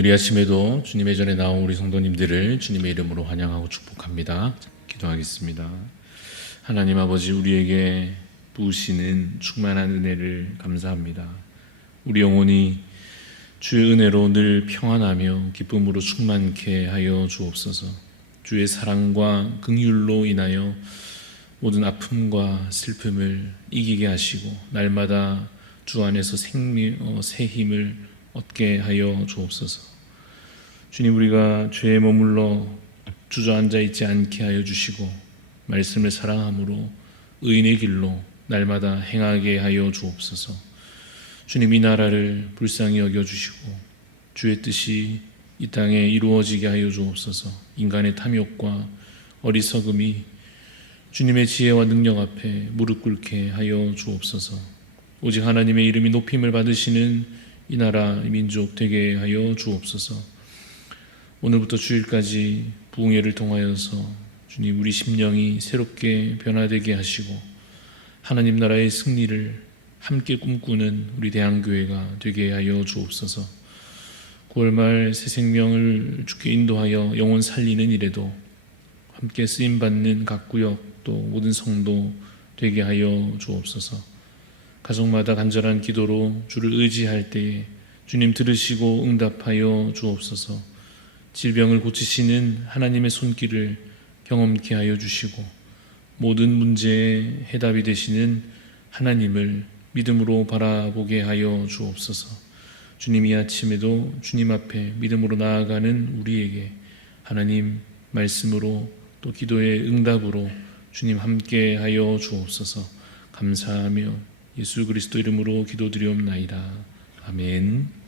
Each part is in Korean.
오늘 이 아침에도 주님의 전에 나온 우리 성도님들을 주님의 이름으로 환영하고 축복합니다. 기도하겠습니다. 하나님 아버지, 우리에게 부으시는 충만한 은혜를 감사합니다. 우리 영혼이 주의 은혜로 늘 평안하며 기쁨으로 충만케 하여 주옵소서. 주의 사랑과 긍휼로 인하여 모든 아픔과 슬픔을 이기게 하시고 날마다 주 안에서 새 힘을 얻게 하여 주옵소서. 주님, 우리가 죄에 머물러 주저앉아 있지 않게 하여 주시고 말씀을 사랑함으로 의인의 길로 날마다 행하게 하여 주옵소서. 주님, 이 나라를 불쌍히 여겨주시고 주의 뜻이 이 땅에 이루어지게 하여 주옵소서. 인간의 탐욕과 어리석음이 주님의 지혜와 능력 앞에 무릎 꿇게 하여 주옵소서. 오직 하나님의 이름이 높임을 받으시는 이 나라, 이 민족 되게 하여 주옵소서. 오늘부터 주일까지 부흥회를 통하여서 주님, 우리 심령이 새롭게 변화되게 하시고 하나님 나라의 승리를 함께 꿈꾸는 우리 대한교회가 되게 하여 주옵소서. 9월 말 새 생명을 주께 인도하여 영혼 살리는 일에도 함께 쓰임받는 각 구역 또 모든 성도 되게 하여 주옵소서. 가정마다 간절한 기도로 주를 의지할 때에 주님 들으시고 응답하여 주옵소서. 질병을 고치시는 하나님의 손길을 경험케 하여 주시고 모든 문제의 해답이 되시는 하나님을 믿음으로 바라보게 하여 주옵소서. 주님, 이 아침에도 주님 앞에 믿음으로 나아가는 우리에게 하나님 말씀으로 또 기도의 응답으로 주님 함께 하여 주옵소서. 감사하며 예수 그리스도 이름으로 기도드리옵나이다. 아멘.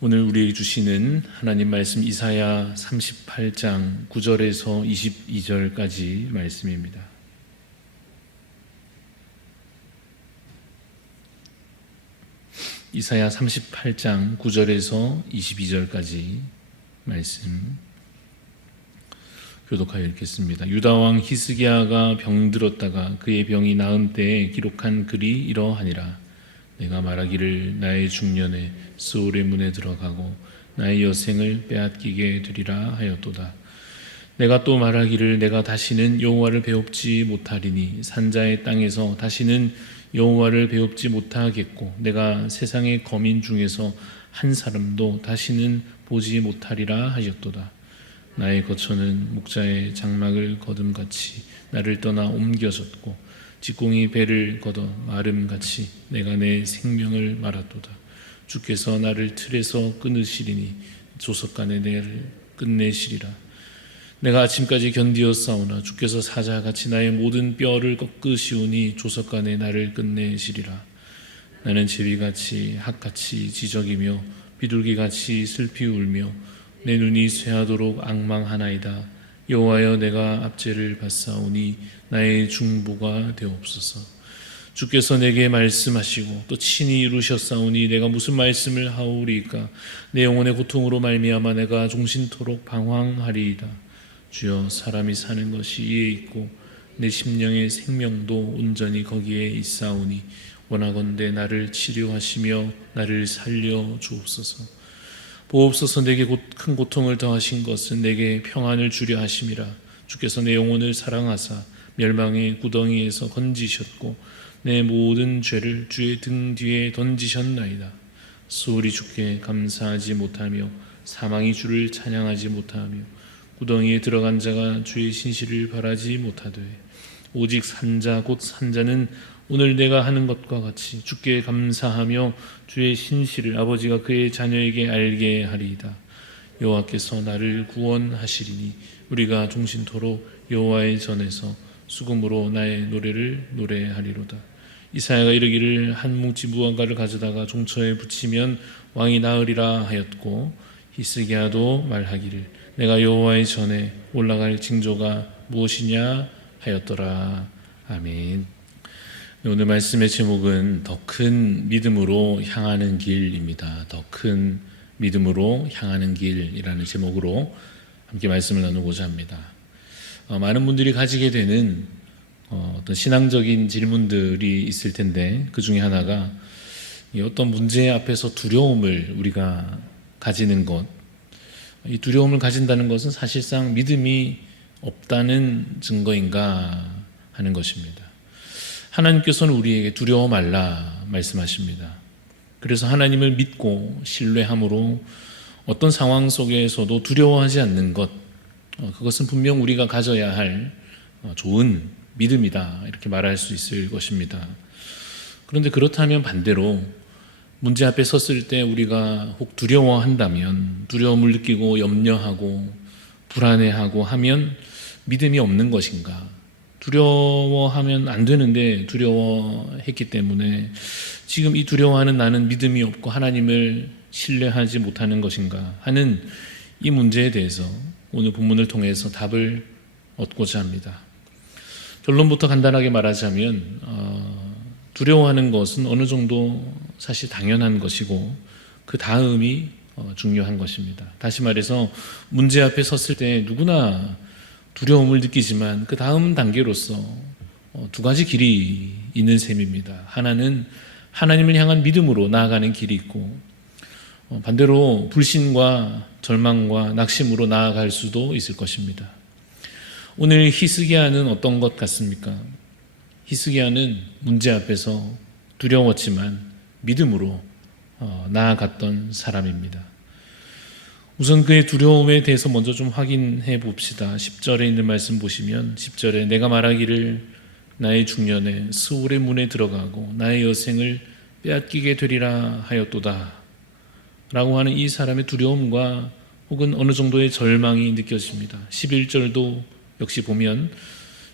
오늘 우리에게 주시는 하나님 말씀 이사야 38장 9절에서 22절까지 말씀입니다. 이사야 38장 9절에서 22절까지 말씀 교독하여 읽겠습니다. 유다 왕 히스기야가 병들었다가 그의 병이 나은 때에 기록한 글이 이러하니라. 내가 말하기를 나의 중년에 스올의 문에 들어가고 나의 여생을 빼앗기게 되리라 하였도다. 내가 또 말하기를 내가 다시는 여호와를 배웁지 못하리니 산자의 땅에서 다시는 여호와를 배웁지 못하겠고 내가 세상의 거민 중에서 한 사람도 다시는 보지 못하리라 하였도다. 나의 거처는 목자의 장막을 거둠같이 나를 떠나 옮겨졌고 직공이 배를 걷어 마름같이 내가 내 생명을 말았도다. 주께서 나를 틀에서 끊으시리니 조석간에 내를 끝내시리라. 내가 아침까지 견디었사오나 주께서 사자같이 나의 모든 뼈를 꺾으시오니 조석간에 나를 끝내시리라. 나는 제비같이 학같이 지적이며 비둘기같이 슬피 울며 내 눈이 쇠하도록 앙망하나이다. 여호와여, 내가 압제를 받사오니 나의 중보가 되옵소서. 주께서 내게 말씀하시고 또 친히 이루셨사오니 내가 무슨 말씀을 하오리까. 내 영혼의 고통으로 말미암아 내가 종신토록 방황하리이다. 주여, 사람이 사는 것이 이에 있고 내 심령의 생명도 온전히 거기에 있사오니 원하건대 나를 치료하시며 나를 살려 주옵소서. 보옵소서. 내게 큰 고통을 더하신 것은 내게 평안을 주려 하심이라. 주께서 내 영혼을 사랑하사 멸망의 구덩이에서 건지셨고 내 모든 죄를 주의 등 뒤에 던지셨나이다. 수월이 주께 감사하지 못하며 사망이 주를 찬양하지 못하며 구덩이에 들어간 자가 주의 신실을 바라지 못하되 오직 산자 곧 산자는 오늘 내가 하는 것과 같이 주께 감사하며 주의 신실을 아버지가 그의 자녀에게 알게 하리이다. 여호와께서 나를 구원하시리니 우리가 종신토록 여호와의 전에서 수금으로 나의 노래를 노래하리로다. 이사야가 이르기를 한 뭉치 무화과를 가져다가 종처에 붙이면 왕이 나으리라 하였고 히스기야도 말하기를 내가 여호와의 전에 올라갈 징조가 무엇이냐 하였더라. 아멘. 오늘 말씀의 제목은 더 큰 믿음으로 향하는 길입니다. 더 큰 믿음으로 향하는 길이라는 제목으로 함께 말씀을 나누고자 합니다. 많은 분들이 가지게 되는 어떤 신앙적인 질문들이 있을 텐데 그 중에 하나가 이 어떤 문제 앞에서 두려움을 우리가 가지는 것, 이 두려움을 가진다는 것은 사실상 믿음이 없다는 증거인가 하는 것입니다. 하나님께서는 우리에게 두려워 말라 말씀하십니다. 그래서 하나님을 믿고 신뢰함으로 어떤 상황 속에서도 두려워하지 않는 것, 그것은 분명 우리가 가져야 할 좋은 믿음이다 이렇게 말할 수 있을 것입니다. 그런데 그렇다면 반대로 문제 앞에 섰을 때 우리가 혹 두려워한다면, 두려움을 느끼고 염려하고 불안해하고 하면 믿음이 없는 것인가? 두려워하면 안 되는데 두려워했기 때문에 지금 이 두려워하는 나는 믿음이 없고 하나님을 신뢰하지 못하는 것인가 하는 이 문제에 대해서 오늘 본문을 통해서 답을 얻고자 합니다. 결론부터 간단하게 말하자면 두려워하는 것은 어느 정도 사실 당연한 것이고 그 다음이 중요한 것입니다. 다시 말해서 문제 앞에 섰을 때 누구나 두려움을 느끼지만 그 다음 단계로서 두 가지 길이 있는 셈입니다. 하나는 하나님을 향한 믿음으로 나아가는 길이 있고 반대로 불신과 절망과 낙심으로 나아갈 수도 있을 것입니다. 오늘 히스기야는 어떤 것 같습니까? 히스기야는 문제 앞에서 두려웠지만 믿음으로 나아갔던 사람입니다. 우선 그의 두려움에 대해서 먼저 좀 확인해 봅시다. 10절에 있는 말씀 보시면 10절에 내가 말하기를 나의 중년에 스올의 문에 들어가고 나의 여생을 빼앗기게 되리라 하였도다 라고 하는 이 사람의 두려움과 혹은 어느 정도의 절망이 느껴집니다. 11절도 역시 보면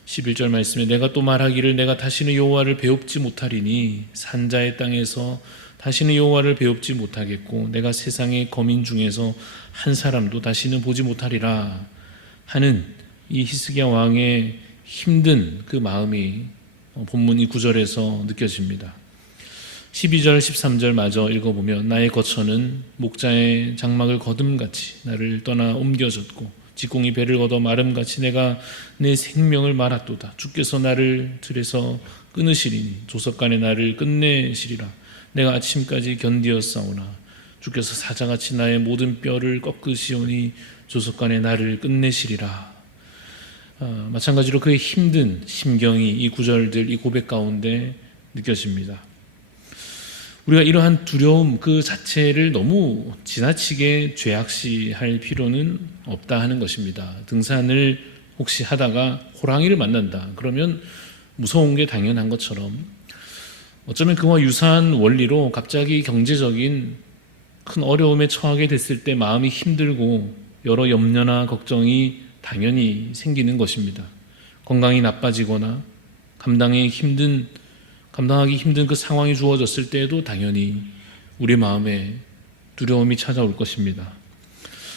11절 말씀에 내가 또 말하기를 내가 다시는 여호와를 배웁지 못하리니 산자의 땅에서 다시는 여호와를 배웁지 못하겠고 내가 세상의 거민 중에서 한 사람도 다시는 보지 못하리라 하는 이 히스기야 왕의 힘든 그 마음이 본문 이 9절에서 느껴집니다. 12절 13절 마저 읽어보면 나의 거처는 목자의 장막을 거둠같이 나를 떠나 옮겨졌고 직공이 배를 걷어 마름같이 내가 내 생명을 말았도다. 주께서 나를 들에서 끊으시리니 조석간에 나를 끝내시리라. 내가 아침까지 견디었사오나 주께서 사자같이 나의 모든 뼈를 꺾으시오니 조석간에 나를 끝내시리라. 마찬가지로 그의 힘든 심경이 이 구절들, 이 고백 가운데 느껴집니다. 우리가 이러한 두려움 그 자체를 너무 지나치게 죄악시할 필요는 없다 하는 것입니다. 등산을 혹시 하다가 호랑이를 만난다 그러면 무서운 게 당연한 것처럼 어쩌면 그와 유사한 원리로 갑자기 경제적인 큰 어려움에 처하게 됐을 때 마음이 힘들고 여러 염려나 걱정이 당연히 생기는 것입니다. 건강이 나빠지거나 감당하기 힘든 그 상황이 주어졌을 때에도 당연히 우리 마음에 두려움이 찾아올 것입니다.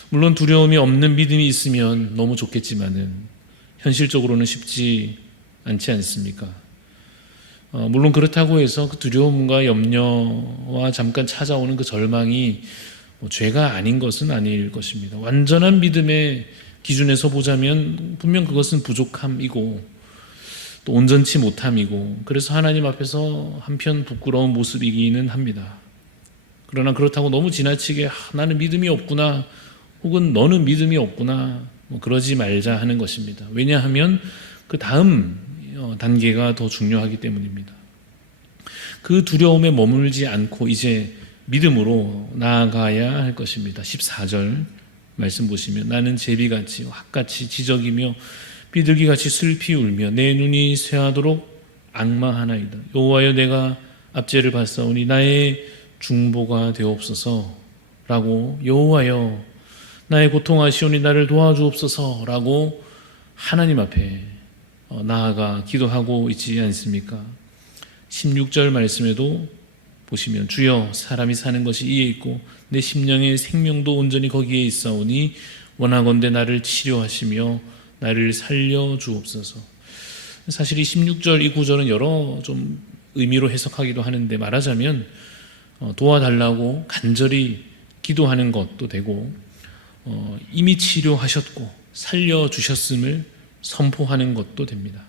물론 두려움이 없는 믿음이 있으면 너무 좋겠지만은 현실적으로는 쉽지 않지 않습니까? 물론 그렇다고 해서 그 두려움과 염려와 잠깐 찾아오는 그 절망이 죄가 아닌 것은 아닐 것입니다. 완전한 믿음의 기준에서 보자면 분명 그것은 부족함이고 또 온전치 못함이고 그래서 하나님 앞에서 한편 부끄러운 모습이기는 합니다. 그러나 그렇다고 너무 지나치게 나는 믿음이 없구나 혹은 너는 믿음이 없구나 그러지 말자 하는 것입니다. 왜냐하면 그 다음 단계가 더 중요하기 때문입니다. 그 두려움에 머물지 않고 이제 믿음으로 나아가야 할 것입니다. 14절 말씀 보시면 나는 제비같이 학같이 지적이며 비둘기같이 슬피 울며 내 눈이 쇠하도록 앙망하나이다. 여호와여 내가 압제를 받사오니 나의 중보가 되옵소서 라고 여호와여 나의 고통하시오니 나를 도와주옵소서 라고 하나님 앞에 나아가 기도하고 있지 않습니까? 16절 말씀에도 보시면 주여 사람이 사는 것이 이에 있고 내 심령의 생명도 온전히 거기에 있사오니 원하건대 나를 치료하시며 나를 살려주옵소서. 사실 이 16절 이 구절은 여러 좀 의미로 해석하기도 하는데 말하자면 도와달라고 간절히 기도하는 것도 되고 이미 치료하셨고 살려주셨음을 선포하는 것도 됩니다.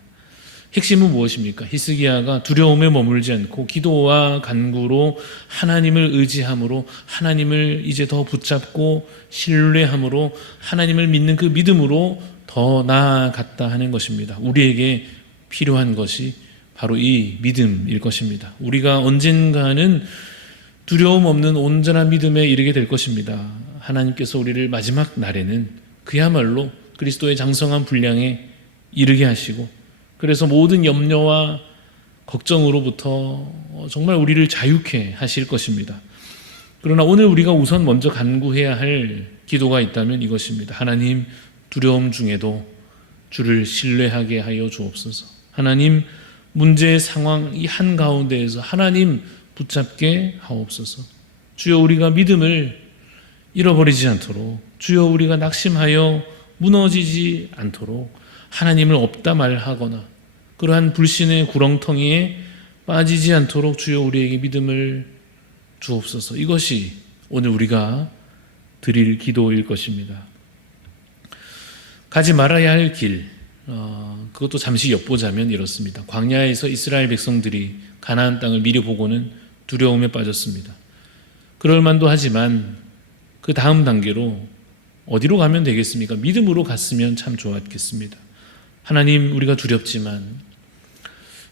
핵심은 무엇입니까? 히스기야가 두려움에 머물지 않고 기도와 간구로 하나님을 의지함으로 하나님을 이제 더 붙잡고 신뢰함으로 하나님을 믿는 그 믿음으로 더 나아갔다 하는 것입니다. 우리에게 필요한 것이 바로 이 믿음일 것입니다. 우리가 언젠가는 두려움 없는 온전한 믿음에 이르게 될 것입니다. 하나님께서 우리를 마지막 날에는 그야말로 그리스도의 장성한 분량에 이르게 하시고, 그래서 모든 염려와 걱정으로부터 정말 우리를 자유케 하실 것입니다. 그러나 오늘 우리가 우선 먼저 간구해야 할 기도가 있다면 이것입니다. 하나님, 두려움 중에도 주를 신뢰하게 하여 주옵소서. 하나님, 문제의 상황 이 한가운데에서 하나님 붙잡게 하옵소서. 주여, 우리가 믿음을 잃어버리지 않도록, 주여, 우리가 낙심하여 무너지지 않도록 하나님을 없다 말하거나 그러한 불신의 구렁텅이에 빠지지 않도록 주여 우리에게 믿음을 주옵소서. 이것이 오늘 우리가 드릴 기도일 것입니다. 가지 말아야 할 길, 그것도 잠시 엿보자면 이렇습니다. 광야에서 이스라엘 백성들이 가나안 땅을 미리 보고는 두려움에 빠졌습니다. 그럴 만도 하지만 그 다음 단계로 어디로 가면 되겠습니까? 믿음으로 갔으면 참 좋았겠습니다. 하나님, 우리가 두렵지만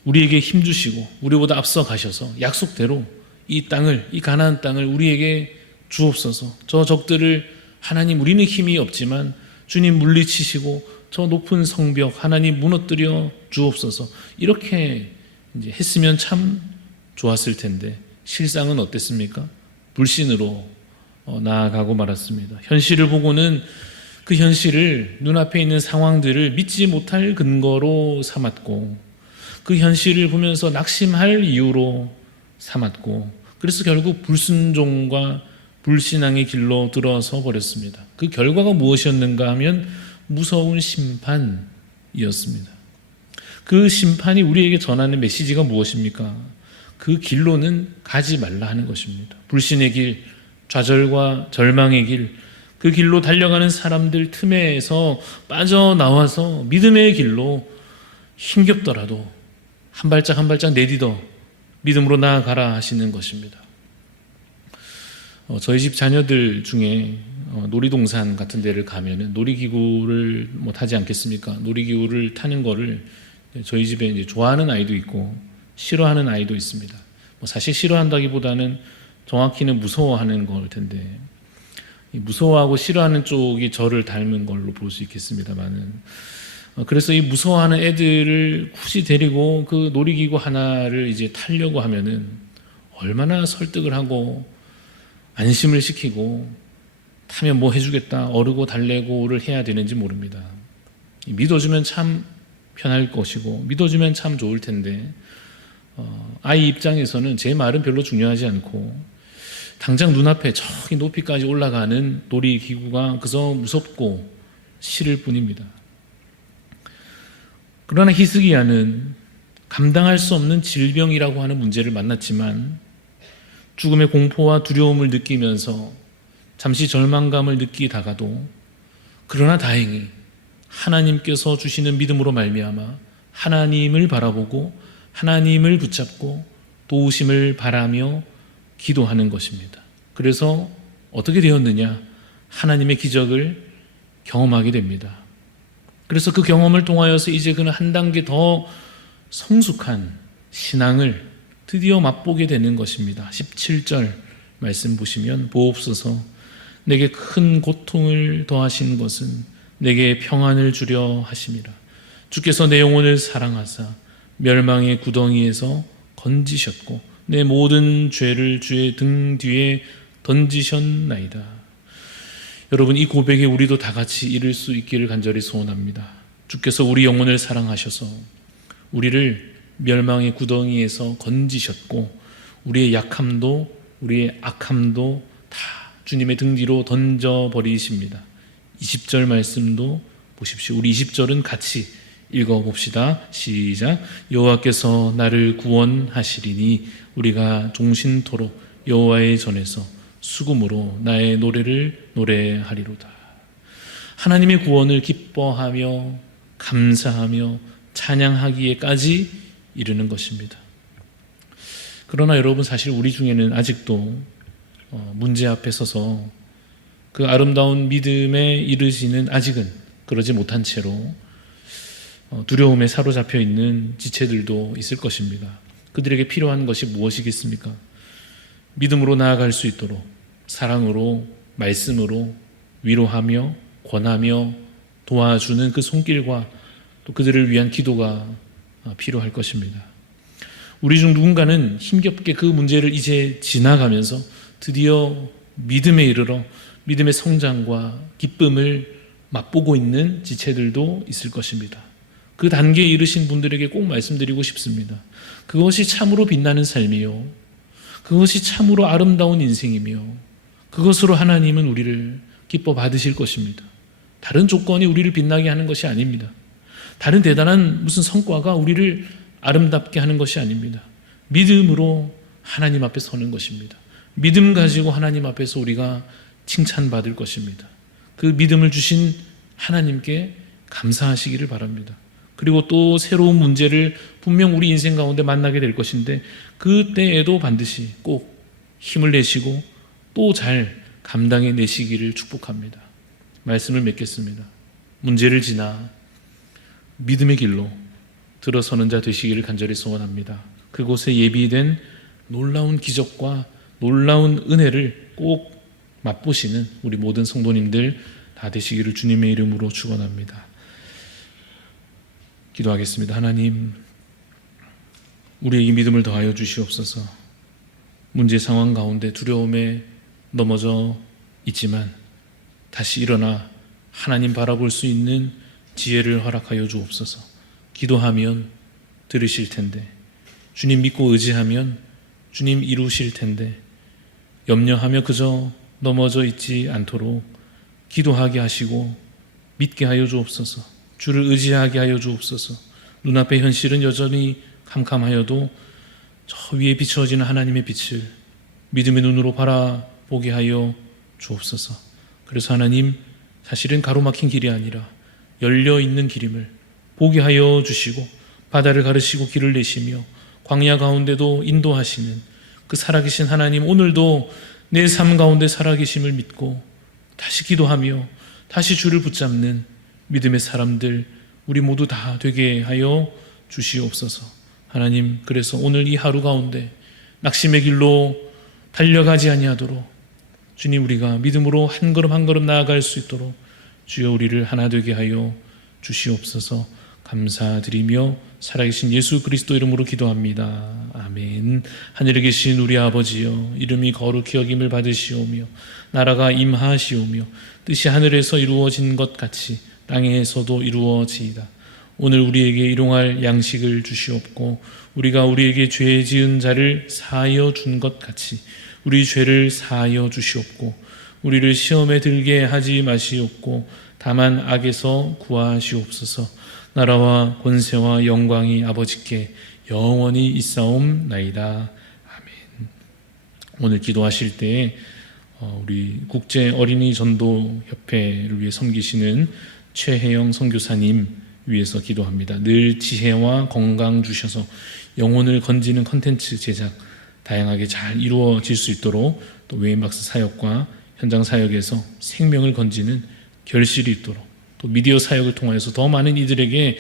우리에게 힘주시고 우리보다 앞서 가셔서 약속대로 이 땅을, 이 가나안 땅을 우리에게 주옵소서. 저 적들을 하나님, 우리는 힘이 없지만 주님 물리치시고 저 높은 성벽 하나님 무너뜨려 주옵소서. 이렇게 이제 했으면 참 좋았을 텐데 실상은 어땠습니까? 불신으로 나아가고 말았습니다. 현실을 보고는 그 현실을, 눈앞에 있는 상황들을 믿지 못할 근거로 삼았고, 그 현실을 보면서 낙심할 이유로 삼았고, 그래서 결국 불순종과 불신앙의 길로 들어서 버렸습니다. 그 결과가 무엇이었는가 하면 무서운 심판이었습니다. 그 심판이 우리에게 전하는 메시지가 무엇입니까? 그 길로는 가지 말라 하는 것입니다. 불신의 길, 좌절과 절망의 길, 그 길로 달려가는 사람들 틈에서 빠져나와서 믿음의 길로 힘겹더라도 한 발짝 한 발짝 내딛어 믿음으로 나아가라 하시는 것입니다. 저희 집 자녀들 중에 놀이동산 같은 데를 가면은 놀이기구를 타지 않겠습니까? 놀이기구를 타는 거를 저희 집에 이제 좋아하는 아이도 있고 싫어하는 아이도 있습니다. 사실 싫어한다기보다는 정확히는 무서워하는 걸 텐데, 무서워하고 싫어하는 쪽이 저를 닮은 걸로 볼 수 있겠습니다만은, 그래서 이 무서워하는 애들을 굳이 데리고 그 놀이기구 하나를 이제 타려고 하면은 얼마나 설득을 하고 안심을 시키고 타면 뭐 해주겠다 어르고 달래고를 해야 되는지 모릅니다. 믿어주면 참 편할 것이고 믿어주면 참 좋을 텐데, 아이 입장에서는 제 말은 별로 중요하지 않고 당장 눈앞에 저기 높이까지 올라가는 놀이기구가 그저 무섭고 싫을 뿐입니다. 그러나 히스기야는 감당할 수 없는 질병이라고 하는 문제를 만났지만 죽음의 공포와 두려움을 느끼면서 잠시 절망감을 느끼다가도, 그러나 다행히 하나님께서 주시는 믿음으로 말미암아 하나님을 바라보고 하나님을 붙잡고 도우심을 바라며 기도하는 것입니다. 그래서 어떻게 되었느냐? 하나님의 기적을 경험하게 됩니다. 그래서 그 경험을 통하여서 이제 그는 한 단계 더 성숙한 신앙을 드디어 맛보게 되는 것입니다. 17절 말씀 보시면, 보옵소서, 내게 큰 고통을 더하신 것은 내게 평안을 주려 하심이라. 주께서 내 영혼을 사랑하사 멸망의 구덩이에서 건지셨고 내 모든 죄를 주의 등 뒤에 던지셨나이다. 여러분, 이 고백에 우리도 다 같이 이룰 수 있기를 간절히 소원합니다. 주께서 우리 영혼을 사랑하셔서 우리를 멸망의 구덩이에서 건지셨고 우리의 약함도 우리의 악함도 다 주님의 등 뒤로 던져버리십니다. 20절 말씀도 보십시오. 우리 20절은 같이 읽어봅시다. 시작. 여호와께서 나를 구원하시리니 우리가 종신토록 여호와의 전에서 수금으로 나의 노래를 노래하리로다. 하나님의 구원을 기뻐하며 감사하며 찬양하기에까지 이르는 것입니다. 그러나 여러분, 사실 우리 중에는 아직도 문제 앞에 서서 그 아름다운 믿음에 이르지는 아직은 그러지 못한 채로 두려움에 사로잡혀 있는 지체들도 있을 것입니다. 그들에게 필요한 것이 무엇이겠습니까? 믿음으로 나아갈 수 있도록 사랑으로, 말씀으로 위로하며 권하며 도와주는 그 손길과 또 그들을 위한 기도가 필요할 것입니다. 우리 중 누군가는 힘겹게 그 문제를 이제 지나가면서 드디어 믿음에 이르러 믿음의 성장과 기쁨을 맛보고 있는 지체들도 있을 것입니다. 그 단계에 이르신 분들에게 꼭 말씀드리고 싶습니다. 그것이 참으로 빛나는 삶이요, 그것이 참으로 아름다운 인생이며 그것으로 하나님은 우리를 기뻐 받으실 것입니다. 다른 조건이 우리를 빛나게 하는 것이 아닙니다. 다른 대단한 무슨 성과가 우리를 아름답게 하는 것이 아닙니다. 믿음으로 하나님 앞에 서는 것입니다. 믿음 가지고 하나님 앞에서 우리가 칭찬받을 것입니다. 그 믿음을 주신 하나님께 감사하시기를 바랍니다. 그리고 또 새로운 문제를 분명 우리 인생 가운데 만나게 될 것인데 그때에도 반드시 꼭 힘을 내시고 또 잘 감당해 내시기를 축복합니다. 말씀을 맺겠습니다. 문제를 지나 믿음의 길로 들어서는 자 되시기를 간절히 소원합니다. 그곳에 예비된 놀라운 기적과 놀라운 은혜를 꼭 맛보시는 우리 모든 성도님들 다 되시기를 주님의 이름으로 축원합니다. 기도하겠습니다. 하나님, 우리에게 믿음을 더하여 주시옵소서. 문제 상황 가운데 두려움에 넘어져 있지만 다시 일어나 하나님 바라볼 수 있는 지혜를 허락하여 주옵소서. 기도하면 들으실 텐데, 주님 믿고 의지하면 주님 이루실 텐데, 염려하며 그저 넘어져 있지 않도록 기도하게 하시고 믿게 하여 주옵소서. 주를 의지하게 하여 주옵소서. 눈앞의 현실은 여전히 캄캄하여도 저 위에 비춰지는 하나님의 빛을 믿음의 눈으로 바라보게 하여 주옵소서. 그래서 하나님, 사실은 가로막힌 길이 아니라 열려있는 길임을 보게 하여 주시고 바다를 가르시고 길을 내시며 광야 가운데도 인도하시는 그 살아계신 하나님, 오늘도 내 삶 가운데 살아계심을 믿고 다시 기도하며 다시 주를 붙잡는 믿음의 사람들 우리 모두 다 되게 하여 주시옵소서. 하나님, 그래서 오늘 이 하루 가운데 낙심의 길로 달려가지 아니하도록 주님, 우리가 믿음으로 한 걸음 한 걸음 나아갈 수 있도록 주여 우리를 하나 되게 하여 주시옵소서. 감사드리며 살아계신 예수 그리스도 이름으로 기도합니다. 아멘. 하늘에 계신 우리 아버지여, 이름이 거룩히 여김을 받으시오며 나라가 임하시오며 뜻이 하늘에서 이루어진 것 같이 땅에서도 이루어지이다. 오늘 우리에게 일용할 양식을 주시옵고 우리가 우리에게 죄 지은 자를 사하여 준 것 같이 우리 죄를 사하여 주시옵고 우리를 시험에 들게 하지 마시옵고 다만 악에서 구하시옵소서. 나라와 권세와 영광이 아버지께 영원히 있사옵나이다. 아멘. 오늘 기도하실 때에 우리 국제 어린이 전도 협회를 위해 섬기시는 최혜영 선교사님 위해서 기도합니다. 늘 지혜와 건강 주셔서 영혼을 건지는 컨텐츠 제작 다양하게 잘 이루어질 수 있도록, 또 외인박스 사역과 현장 사역에서 생명을 건지는 결실이 있도록, 또 미디어 사역을 통하여서 더 많은 이들에게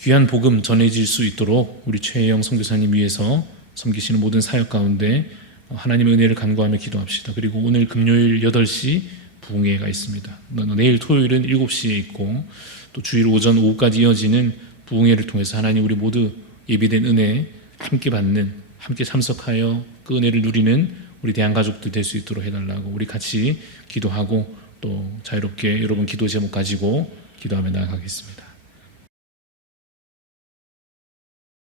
귀한 복음 전해질 수 있도록 우리 최혜영 선교사님 위해서 섬기시는 모든 사역 가운데 하나님의 은혜를 간구하며 기도합시다. 그리고 오늘 금요일 8시 부흥회가 있습니다. 내일 토요일은 7시에 있고 또 주일 오전 오후까지 이어지는 부흥회를 통해서 하나님 우리 모두 예비된 은혜 함께 받는, 함께 참석하여 그 은혜를 누리는 우리 대한가족들 될 수 있도록 해달라고 우리 같이 기도하고 또 자유롭게 여러분 기도 제목 가지고 기도하며 나아가겠습니다.